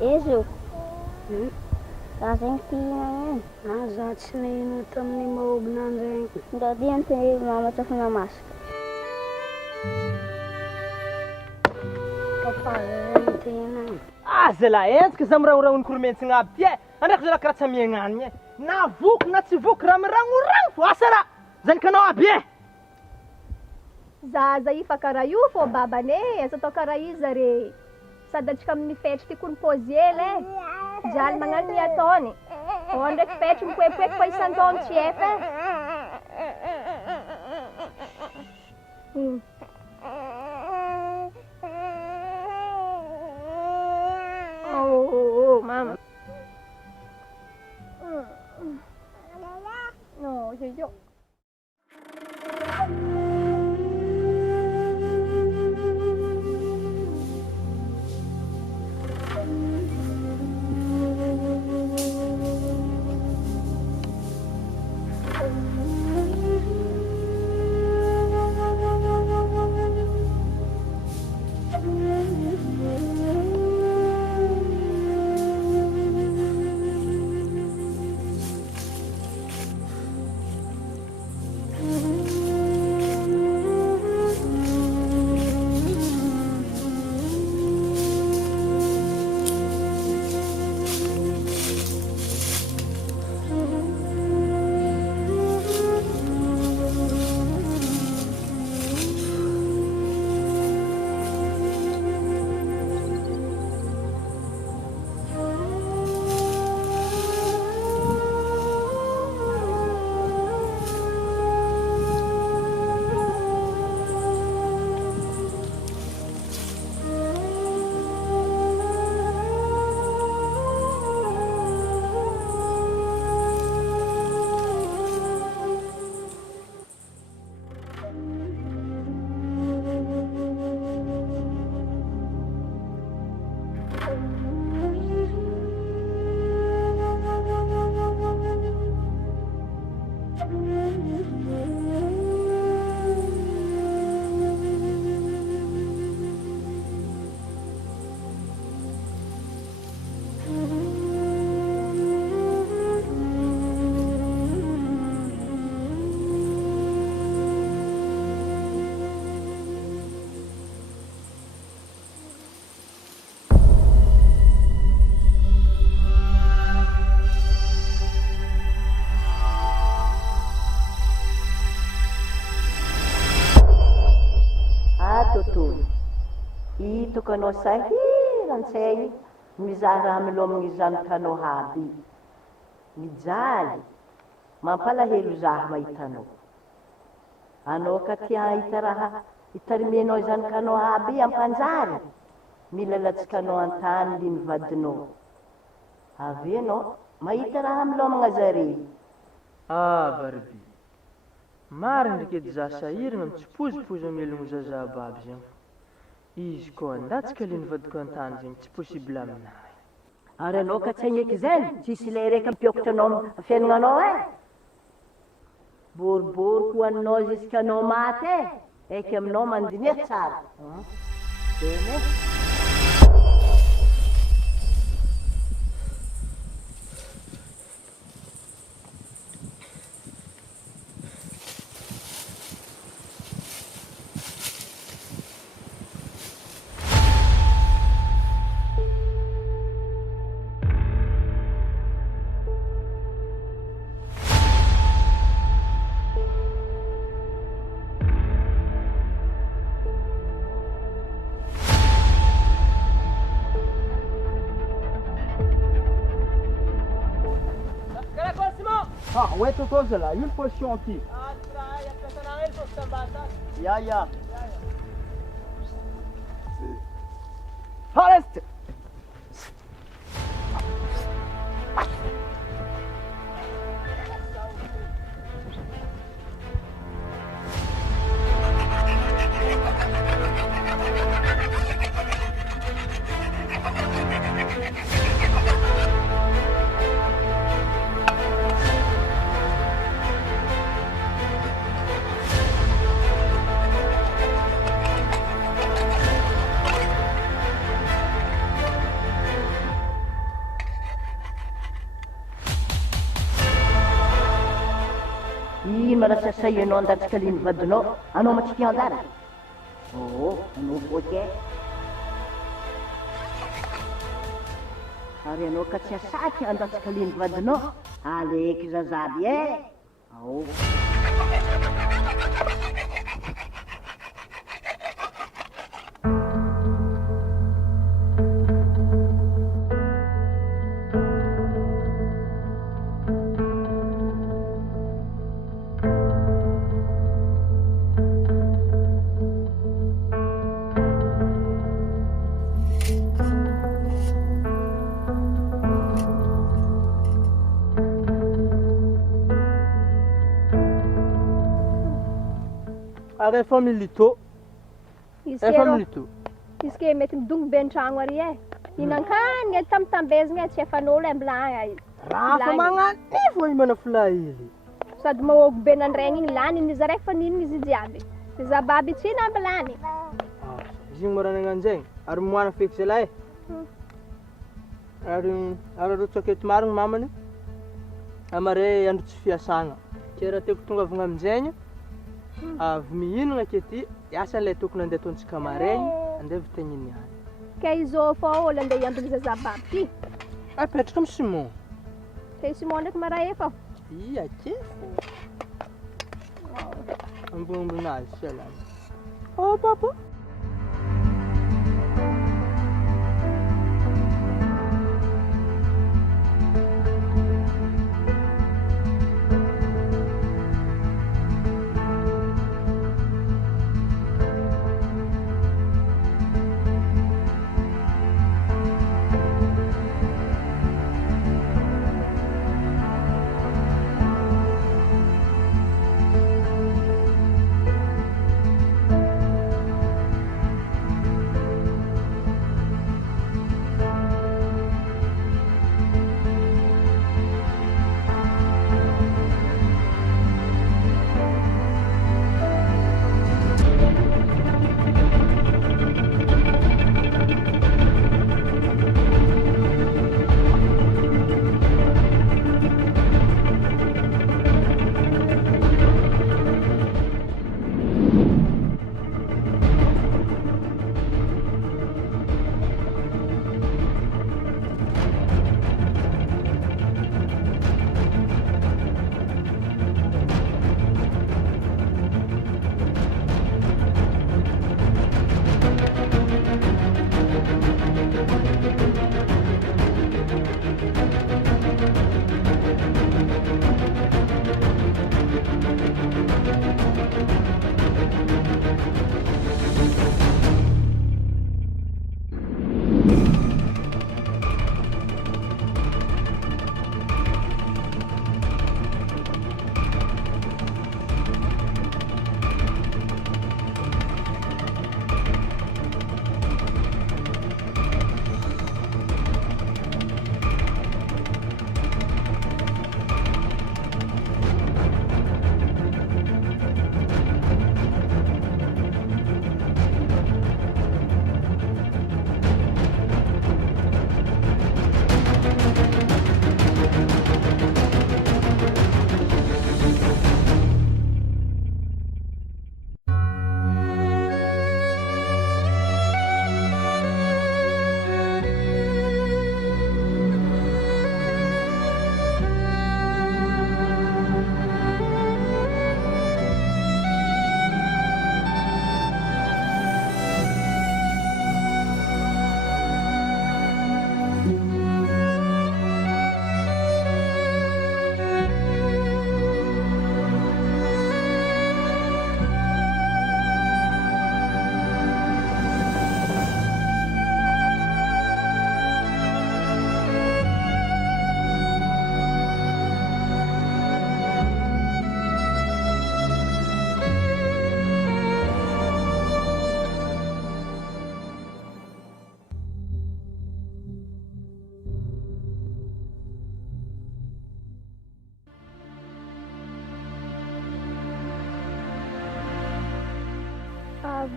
Eza io. Za zegny tia Za tsy nahino tamin'ny mahobina zegny. ndadiany te mamatsafana masaka. Papa zegny tena. Zalahy enzika za miraorahony koromentsina aby ty e. Andrako zalahy karaha tsy amiagnany e. Na voky na tsy voky raha miragnoragno fo asa raha. Zany kanao aby e. Zaza ifa karaha io fô babane, asa atao karaha io zare. Sady antsika amin'ny fetry ty kony pôziely e. Jaly magnano ny ataony. Ao ndraiky fetry mipoepoeky fa isan-taona tsy efa e. Oh, mama. No, yo. Hitako anao sahiran-tsay mizaha raha milomagny zanakanao aby. Mijaly, mampalahelo zaho mahita anao. Anao ka tia hita raha hitarimenao zanakanao aby ampanjary. Mila latsakanao an-tany liny vadinao. Avy anao mahita raha milomagna zare. Bariby. Marina ndraiky edy za sahirana mitsipozipozy amelogno zazababy zegny. Izy koa andatsika liny vadiko an-tany zegny tsy possible aminahy. Ary anao ka tsy agneky zany, tsisy le reka mpiokatra anao fiaignanao e. Boribory ho anao jusqu'anao maty e. Eky aminao mandinia tsara. Bene. Ouais, Toto, c'est là, une potion qui. Ya. Forest! marasa ianao andatsika liny vadinao, anao matsika andara. Anao voaky e. Ary anao ka tsy asaky andatsika liny vadinao, aleky zazaby e. Rehefa militô. Efa militô. Izy ke mety midongo be an-tragno ary e. Inan-kanigny tamintambezigny tsy efan'olo ambilagny. Raha magnan'evo mana filahily. Sady mahogo be nandraigny igny laniny izy rehefa nininy izy jiaby. Izy baby tsy nambilany. Izy igny marana an'anjegny. Ary moana feky zalahy. Ary rotsaketo marigny mamany. Amare andro tsy fiasagna. Kera teko tonga avy amin'izegny. Avy mihinagna kety, asa ilay tokony andeha ataontsika maraigny, andeha vitagniny any. Ka izo fao olo andeha iambiny zazababy ty. Apetraka amin'ny Simon. Ka Simon ndraiky maraha efa. Ia, ke fô. Ambonimbon'azy sialany. Papa.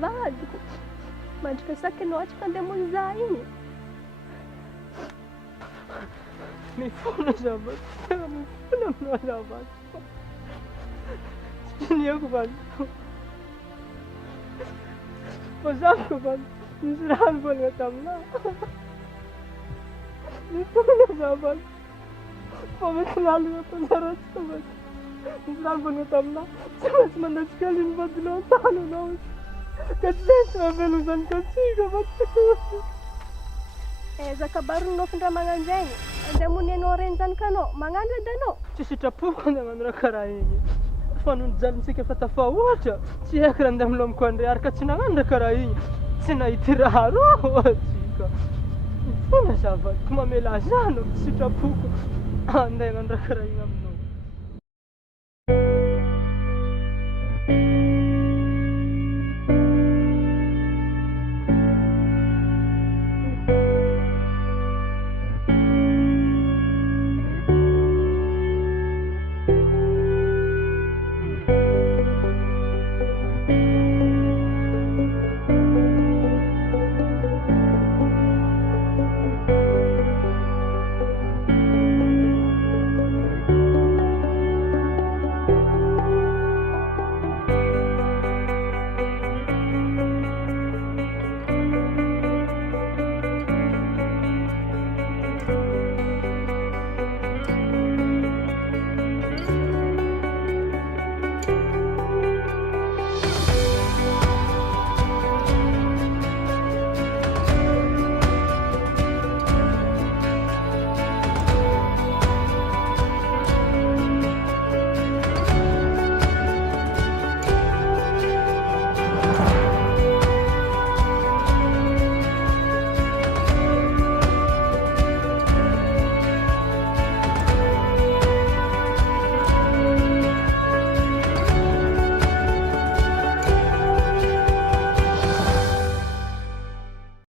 Vadiko, mandrika sakinao ka andeha monja igny. Mifona zavaty, mifona aminao zavaty. Kiniako bana. Mazavako bana. Misy raha nivolagna taminahy. Mitondra za bana. Fa mety lalina mpanjaratsika bana. Misy raha nivolagna taminahy. Tsy maintsy mandatsika aliny vadinao an-tany anao. Ka tsy maintsy mahavelo zany katsika bana. Ezaka baronao findra magnan'izegny. Andeha monenao reny zanakanao. Magnano edy anao. Tsy sitrapoko andeha hagnano raha karaha igny. Fa noho ny jalintsika efa tafahoatra. Tsy haiko raha andeha milomako andre ary ka tsy nagnano raha karaha igny. Tsy nahity raha roa atsika. Fona zavatra mamela zano. Tsy sitrapoko andeha hagnano raha karaha igny.